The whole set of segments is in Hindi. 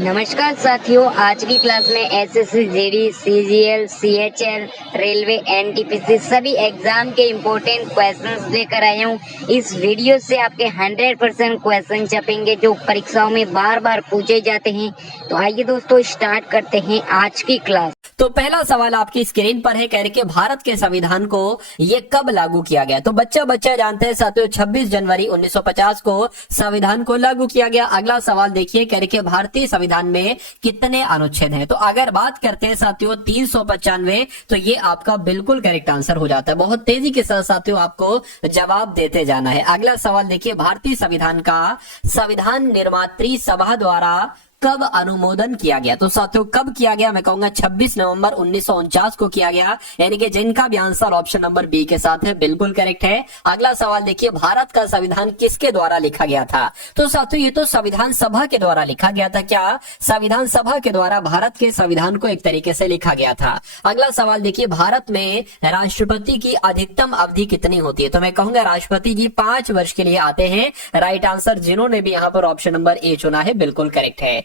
नमस्कार साथियों, आज की क्लास में SSC, GD, CGL, CHL, railway, NTPC सभी एग्जाम के इम्पोर्टेंट क्वेश्चंस लेकर आया हूँ। इस वीडियो से आपके 100% क्वेश्चन छपेंगे जो परीक्षाओं में बार बार पूछे जाते हैं। तो आइए दोस्तों स्टार्ट करते हैं आज की क्लास। तो पहला सवाल आपकी स्क्रीन पर है, कह रहे कि भारत के संविधान को ये कब लागू किया गया। तो बच्चा जानते हैं साथियों, 26 जनवरी 1950 को संविधान को लागू किया गया। अगला सवाल देखिए, कह रहे कि भारतीय संविधान में कितने अनुच्छेद हैं। तो अगर बात करते हैं साथियों 395, तो ये आपका बिल्कुल करेक्ट आंसर हो जाता है। बहुत तेजी के साथ साथियों आपको जवाब देते जाना है। अगला सवाल देखिए, भारतीय संविधान का संविधान निर्मात्री सभा द्वारा कब अनुमोदन किया गया। तो साथियों कब किया गया, मैं कहूंगा 26 नवंबर 1949 को किया गया, यानी कि जिनका भी आंसर ऑप्शन नंबर बी के साथ है बिल्कुल करेक्ट है। अगला सवाल देखिए, भारत का संविधान किसके द्वारा लिखा गया था। तो साथियों ये तो संविधान सभा के द्वारा लिखा गया था। क्या संविधान सभा के द्वारा भारत के संविधान को एक तरीके से लिखा गया था। अगला सवाल देखिए, भारत में राष्ट्रपति की अधिकतम अवधि कितनी होती है। तो मैं कहूंगा राष्ट्रपति जी 5 वर्ष के लिए आते हैं। राइट आंसर जिन्होंने भी यहाँ पर ऑप्शन नंबर ए चुना है बिल्कुल करेक्ट है।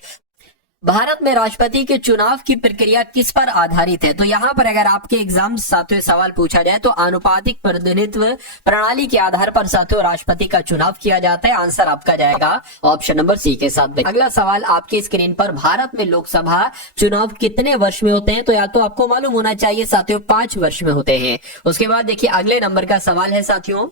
भारत में राष्ट्रपति के चुनाव की प्रक्रिया किस पर आधारित है। तो यहाँ पर अगर आपके एग्जाम साथियों सवाल पूछा जाए तो आनुपातिक प्रतिनिधित्व प्रणाली के आधार पर साथियों राष्ट्रपति का चुनाव किया जाता है। आंसर आपका जाएगा ऑप्शन नंबर सी के साथ। अगला सवाल आपकी स्क्रीन पर, भारत में लोकसभा चुनाव कितने वर्ष में होते हैं। तो या तो आपको मालूम होना चाहिए साथियों 5 वर्ष में होते हैं। उसके बाद देखिए अगले नंबर का सवाल है साथियों,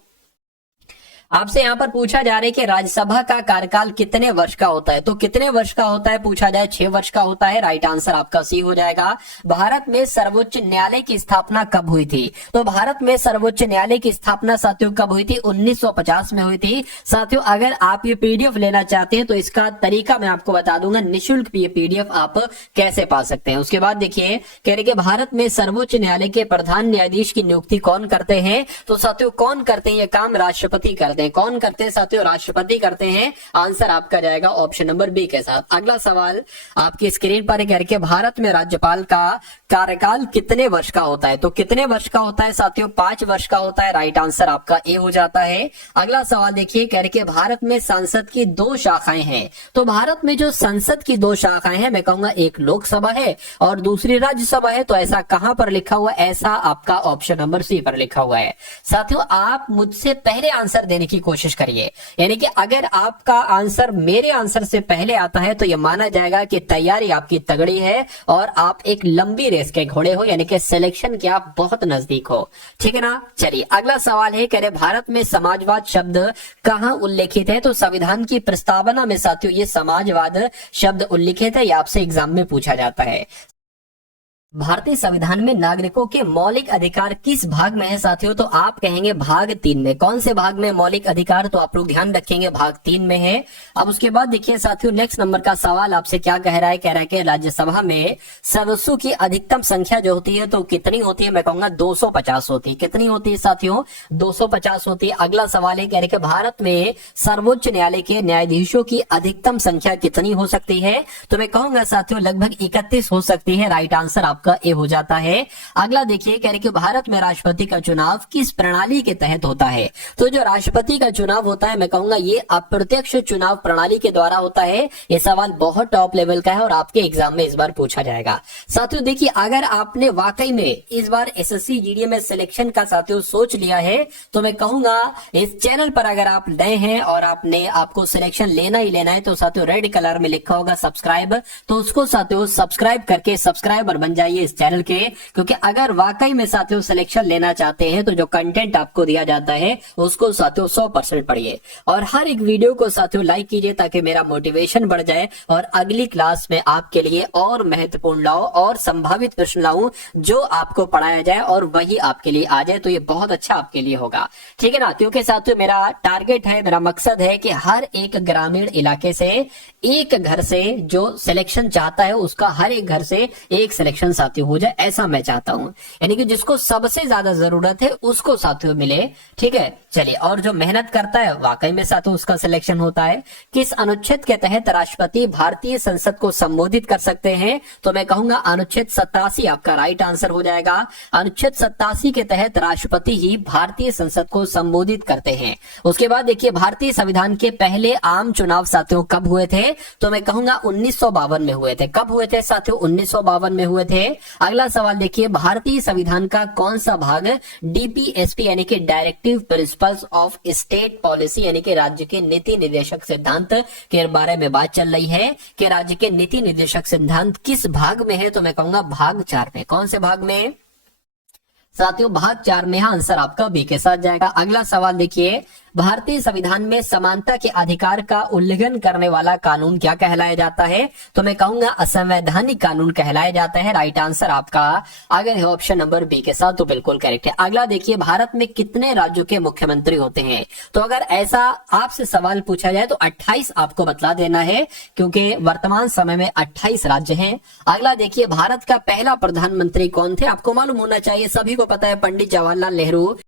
आपसे यहाँ पर पूछा जा रहा है कि राज्यसभा का कार्यकाल कितने वर्ष का होता है। तो कितने वर्ष का होता है पूछा जाए, 6 वर्ष का होता है। राइट आंसर आपका सी हो जाएगा। भारत में सर्वोच्च न्यायालय की स्थापना कब हुई थी। तो भारत में सर्वोच्च न्यायालय की स्थापना साथियों कब हुई थी, 1950 में हुई थी। साथियों अगर आप ये पीडीएफ लेना चाहते हैं तो इसका तरीका मैं आपको बता दूंगा, निःशुल्क ये पीडीएफ आप कैसे पा सकते हैं। उसके बाद देखिए कह रहे कि भारत में सर्वोच्च न्यायालय के प्रधान न्यायाधीश की नियुक्ति कौन करते हैं। तो साथियों कौन करते हैं ये काम, राष्ट्रपति करते हैं। कौन करते हैं साथियों, राष्ट्रपति करते हैं। आंसर आपका जाएगा ऑप्शन नंबर बी के साथ। अगला सवाल आपकी स्क्रीन पर कह रहे भारत में राज्यपाल का कार्यकाल कितने वर्ष का होता है। तो कितने वर्ष का होता है साथियों, 5 वर्ष का होता है। राइट आंसर आपका ए हो जाता है। अगला सवाल देखिए कह रहे भारत में संसद की 2 शाखाएं हैं। तो भारत में जो संसद की 2 शाखाएं हैं, मैं कहूंगा एक लोकसभा है और दूसरी राज्यसभा है। तो ऐसा कहां पर लिखा हुआ है, ऐसा आपका ऑप्शन नंबर सी पर लिखा हुआ है। साथियों आप मुझसे पहले आंसर देने की कोशिश करिए, यानी कि अगर आपका आंसर मेरे आंसर से पहले आता है तो यह माना जाएगा कि तैयारी आपकी तगड़ी है और आप एक लंबी रेस के घोड़े हो, यानी कि सिलेक्शन के आप बहुत नजदीक हो। ठीक है ना। चलिए अगला सवाल है, कह रहे भारत में समाजवाद शब्द कहां उल्लेखित है। तो संविधान की प्रस्तावना में साथियों ये समाजवाद शब्द उल्लेखित है। यह आपसे एग्जाम में पूछा जाता है। भारतीय संविधान में नागरिकों के मौलिक अधिकार किस भाग में है साथियों। तो आप कहेंगे भाग 3 में। कौन से भाग में मौलिक अधिकार, तो आप लोग ध्यान रखेंगे भाग 3 में है। अब उसके बाद देखिए साथियों नेक्स्ट नंबर का सवाल आपसे क्या कह रहा है, कह रहा है कि राज्यसभा में सदस्यों की अधिकतम संख्या जो होती है तो कितनी होती है। मैं कहूंगा 250 होती है। कितनी होती है साथियों, 250 होती है। अगला सवाल है, कह रहे कि भारत में सर्वोच्च न्यायालय के न्यायाधीशों की अधिकतम संख्या कितनी हो सकती है। तो मैं कहूंगा साथियों लगभग 31 हो सकती है। राइट आंसर का ए हो जाता है। अगला देखिए कह रहे कि भारत में राष्ट्रपति का चुनाव किस प्रणाली के तहत होता है। तो जो राष्ट्रपति का चुनाव होता है मैं कहूंगा ये अप्रत्यक्ष चुनाव प्रणाली के द्वारा होता है। ये सवाल बहुत टॉप लेवल का है और आपके एग्जाम में इस बार पूछा जाएगा। साथियों देखिए अगर आपने वाकई में इस बार एसएससी जीडी में सिलेक्शन का साथियों सोच लिया है तो मैं कहूंगा इस चैनल पर अगर आप नए हैं और आपको सिलेक्शन लेना ही लेना है तो साथियों रेड कलर में लिखा होगा सब्सक्राइब, तो उसको साथियों सब्सक्राइब करके सब्सक्राइबर बन जाइए इस चैनल के। क्योंकि अगर वाकई में साथियों सिलेक्शन लेना चाहते हैं तो जो कंटेंट आपको दिया जाता है उसको साथियों 100% पढ़िए और हर एक वीडियो को साथियों लाइक कीजिए ताकि मेरा मोटिवेशन बढ़ जाए और अगली क्लास में आपके लिए और महत्वपूर्ण लाऊं और संभावित प्रश्न लाऊं जो आपको पढ़ाया जाए और वही आपके लिए आ जाए। तो ये बहुत अच्छा आपके लिए होगा। ठीक है ना। क्योंकि साथियों मेरा टारगेट है, मेरा मकसद है कि हर एक ग्रामीण इलाके से एक घर से जो सिलेक्शन चाहता है उसका हर एक घर से एक सिलेक्शन साथियों हो जाए, ऐसा मैं चाहता हूं। यानी कि जिसको सबसे ज्यादा जरूरत है उसको साथियों मिले, ठीक है। चलिए, और जो मेहनत करता है वाकई में साथियों उसका सिलेक्शन होता है। किस अनुच्छेद के तहत राष्ट्रपति भारतीय संसद को संबोधित कर सकते हैं? तो मैं कहूंगा अनुच्छेद 87 आपका राइट आंसर हो जाएगा। अनुच्छेद 87 के तहत राष्ट्रपति ही भारतीय संसद को संबोधित करते हैं। उसके बाद देखिए, भारतीय संविधान के पहले आम चुनाव साथियों कब हुए थे? तो मैं कहूंगा 1952 में हुए थे। कब हुए थे साथियों? 1952 में हुए थे। अगला सवाल देखिए, भारतीय संविधान का कौन सा भाग डीपीएसपी यानी कि directive principles of state policy यानी कि राज्य के नीति निर्देशक सिद्धांत के बारे में बात चल रही है कि राज्य के नीति निर्देशक सिद्धांत किस भाग में है? तो मैं कहूंगा भाग 4 में। कौन से भाग में साथियों? भाग 4 में। आंसर आपका बी के साथ जाएगा। अगला सवाल देखिए, भारतीय संविधान में समानता के अधिकार का उल्लंघन करने वाला कानून क्या कहलाया जाता है? तो मैं कहूंगा असंवैधानिक कानून कहलाया जाता है। राइट आंसर आपका अगर है ऑप्शन नंबर बी के साथ, तो बिल्कुल करेक्ट है। अगला देखिए, भारत में कितने राज्यों के मुख्यमंत्री होते हैं? तो अगर ऐसा आपसे सवाल पूछा जाए तो 28 आपको बतला देना है, क्योंकि वर्तमान समय में 28 राज्य हैं। अगला देखिए, भारत का पहला प्रधानमंत्री कौन थे? आपको मालूम होना चाहिए, सभी को पता है, पंडित जवाहरलाल नेहरू।